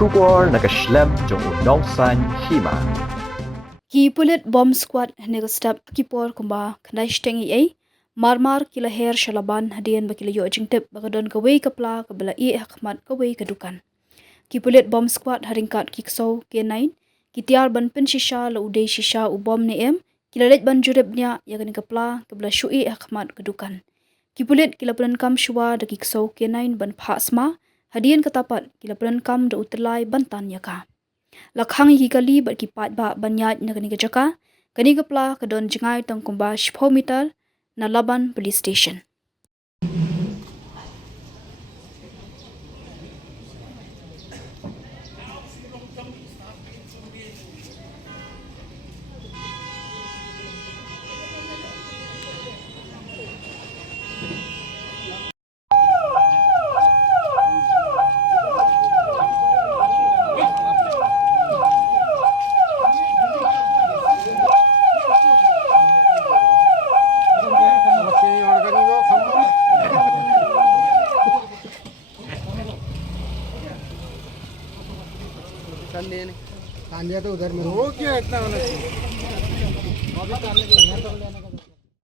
Shubor nakaslem jong unongsan Hima. Ki pulit bomb squad nega step ki por kumba khnai stengi ei marmar kila her shalaban hadian bakila yo jingtep bakadon kawei kapla kabla i Hakhmat kawei ka Dukan. Ki pulit bomb squad haringkat kikso K9 ki tiar ban pen shisha la udai shisha u bom ne em kila let ban jurepnya yagan kapla kabla shui Hakhmat ka Dukan. Ki pulit kila pulan kam shua da kikso K9 ban phasma hadian katapat kila pulan kam da utlai bantan yaka. Lakhang hi kali bat ki pat ba banyat na kani jaka kani kapla kadon jingai tang kumba 10 meter na Laban police station. कांदिया तो उधर में हो गया इतना वाला अभी करने के यहाँ तो लेने का